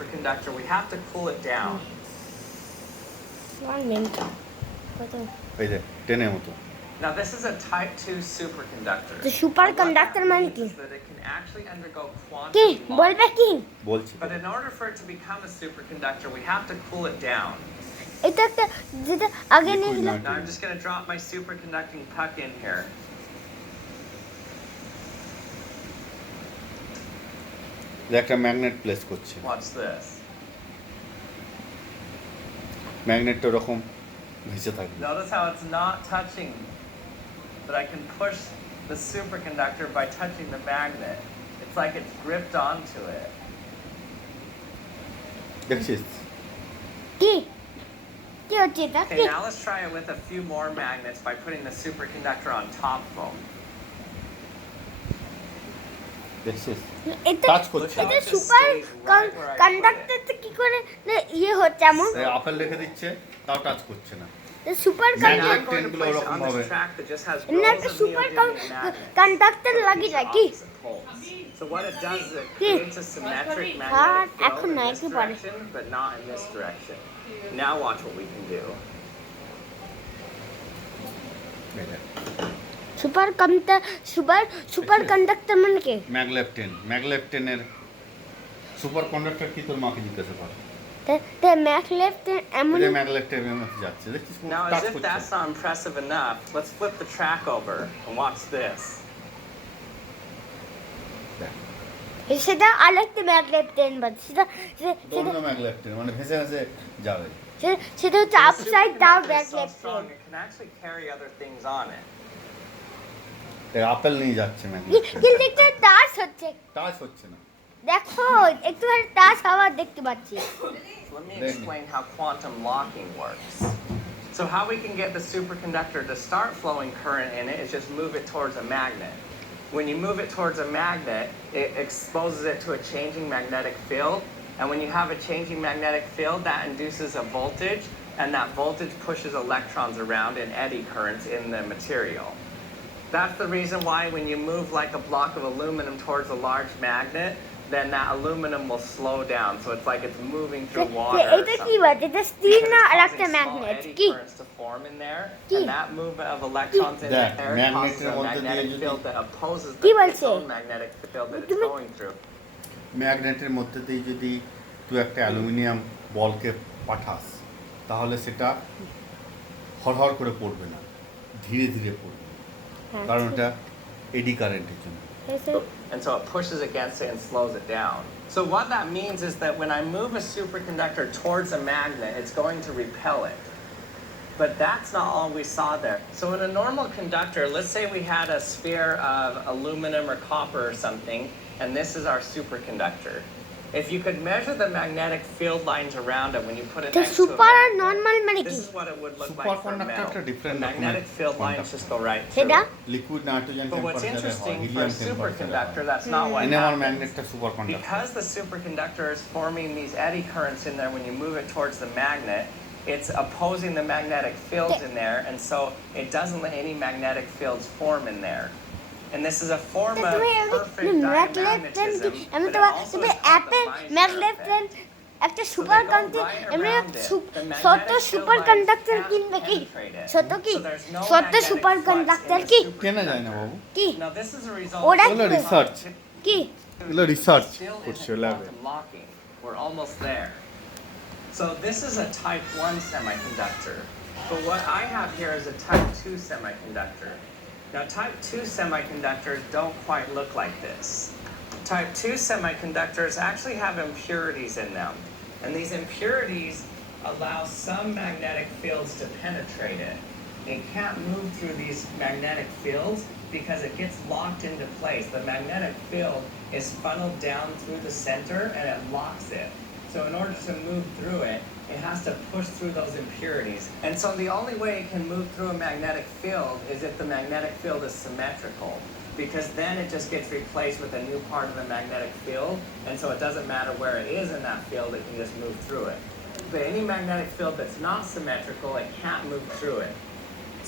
superconductor, we have to cool it down. এই যে টেনের মতো Now this is a type 2 superconductor. The superconductor And what that মানে means কি? is that it can actually undergo কি quantum বলবে locking. কি বলছি But in order for it to become a superconductor, we have to cool it down. এটা একটা যেটা আগে Liquid নিয়েছিলাম nitrogen. Now I'm just going to drop my superconducting puck in here. একটা ম্যাগনেট প্লেস করছে Watch this. ম্যাগনেটটা ওরকম ভেসে থাকবে Notice how it's not touching, but I can push the superconductor by touching the magnet. It's like it's gripped onto it. দেখছিস কি কি হচ্ছে এটা Okay, কি now let's try it with a few more magnets by putting the superconductor on top of them. দেখছিস এটা touch করছে এটা সুপার কন্ডাক্টরতে কি করে ইয়ে হচ্ছে এমন আপেল রেখে দিচ্ছে তাও টাচ করছে না super And Magnet I'm going to গুলো place it ওরকম on this ভাবে। track that just has এমনি rows একটা of super neodymium magnets. Conductor লাগিয়ে যায় কি Opposite poles. So what it does is it কি? creates a symmetric R magnetic এখন field না, in this একটু পরে। direction, but not in this direction. Now watch what we can do. Super conductor মানে কি ম্যাগলেপটেনের সুপার কন্ডাক্টর কি তোর মাকে জিজ্ঞাসা কর তে ম্যাগলেফট এমন এই যে ম্যাগলেপটেনের মধ্যে যাচ্ছে দেখছিস কোন Now, টাচ as if করছে that's not impressive enough, let's flip the track over and watch this. দেখ, সেটা আরেকটা ম্যাগলেফটেন বাট সেটা দোনো ম্যাগলেপটেন মানে ভেসে ভেসে যাবে সেটা হচ্ছে The upside down superconductor is so ম্যাগলেফটেন strong it can actually carry other things on it. Apple নিয়ে যাচ্ছে ম্যাগলেপটেন কিন্তু একটা টাচ হচ্ছে টাচ হচ্ছে না দেখো একটু টাচ হওয়া দেখতে পাচ্ছি Let me Then- explain how quantum locking works. So how we can get the superconductor to start flowing current in it is just move it towards a magnet. When you move it towards a magnet, it exposes it to a changing magnetic field. And when you have a changing magnetic field, that induces a voltage, and that voltage pushes electrons around in eddy currents in the material. That's the reason why when you move like a block of aluminum towards a large magnet, then that aluminum will slow down. So it's like it's moving through water. or এটা কি something. বলছে এটা still Because না it's আরেকটা causing small magnet eddy কি currents to form in there, কি? and that movement of electrons in দেখ, there causes ম্যাগনেটের a মধ্যে দিয়ে magnetic যদি- field that opposes কি the its বলছে? own magnetic field that it's তুমি- going through. ম্যাগনেটের মধ্যে দিয়ে যদি তুই একটা অ্যালুমিনিয়াম বলকে পাঠাস তাহলে সেটা হরহর করে পড়বে না ধীরে ধীরে পড়বে কারণ এটা এডি কারেন্টের জন্য And so it pushes against it and slows it down. So what that means is that when I move a superconductor towards a magnet, it's going to repel it. But that's not all we saw there. So in a normal conductor, let's say we had a sphere of aluminum or copper or something, and this is our superconductor. If you could measure the magnetic field lines around it when you put it তো next to a super আর magnet, normal মানে this কি is what it would look like for Superconductor একটা metal. different The magnetic রকমের field lines conductor. just go right through সেটা it. Liquid nitrogen But what's টেম্পারেচারে হয় interesting for helium a টেম্পারেচারে superconductor, that's not what এনে আমার happens. ম্যাগনেটটা superconductor Because the superconductor is forming these eddy currents in there when you move it towards the magnet, it's opposing the magnetic fields in there, and so it doesn't let any magnetic fields form in there. And this is a form of তুমি perfect ম্যাগলেফটেন diamagnetism, আমি but তো it also তুমি is called the Apple Meissner ম্যাগলেফটেন effect. একটা super conductor এমনি সত্য super conductor কিনবে কি সত্য কি সত্য সুপার কন্ডাক্টর কি কেনা যায় না বাবু কি Now this is a result ওরা of এগুলো রিসার্চ কি এগুলো রিসার্চ still করছে isn't ল্যাবে quantum locking. We're almost there. So this is a type 1 semiconductor. But what I have here is a type 2 semiconductor. Now type 2 semiconductors don't quite look like this. Type 2 semiconductors actually have impurities in them. And these impurities allow some magnetic fields to penetrate it. It can't move through these magnetic fields because it gets locked into place. The magnetic field is funneled down through the center and it locks it. So in order to move through it, it has to push through those impurities. And so the only way it can move through a magnetic field is if the magnetic field is symmetrical, because then it just gets replaced with a new part of the magnetic field, and so it doesn't matter where it is in that field, it can just move through it. But any magnetic field that's not symmetrical, it can't move through it.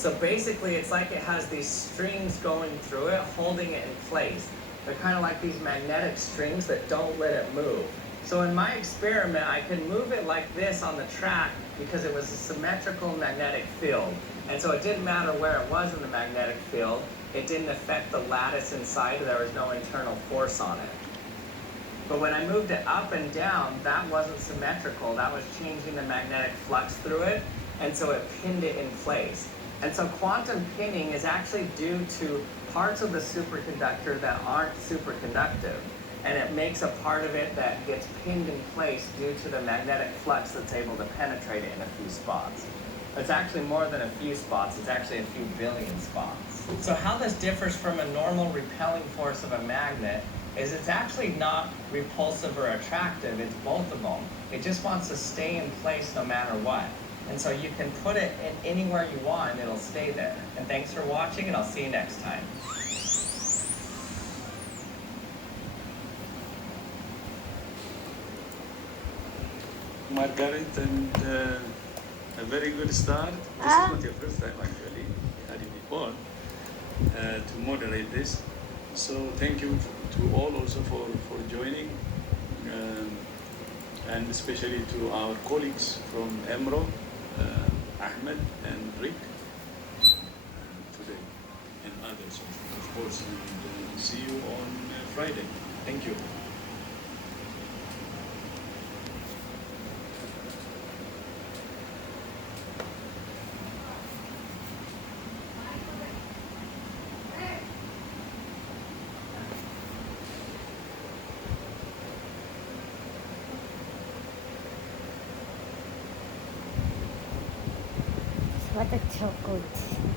So basically, it's like it has these strings going through it, holding it in place. They're kind of like these magnetic strings that don't let it move. So in my experiment, I could move it like this on the track because it was a symmetrical magnetic field. And so it didn't matter where it was in the magnetic field. It didn't affect the lattice inside. There was no internal force on it. But when I moved it up and down, that wasn't symmetrical. That was changing the magnetic flux through it. And so it pinned it in place. And so quantum pinning is actually due to parts of the superconductor that aren't superconductive. And it makes a part of it that gets pinned in place due to the magnetic flux that's able to penetrate it in a few spots. It's actually more than a few spots, it's actually a few billion spots. So how this differs from a normal repelling force of a magnet is it's actually not repulsive or attractive, it's both of them. It just wants to stay in place no matter what. And so you can put it in anywhere you want and it'll stay there. And thanks for watching, and I'll see you next time. Margaret, and a very good start. This is not your first time actually, we had you before, to moderate this. So thank you to all also for joining, and especially to our colleagues from EMRO, Ahmed and Rick today, and others of course, and see you on Friday. Thank you. What a chocolate.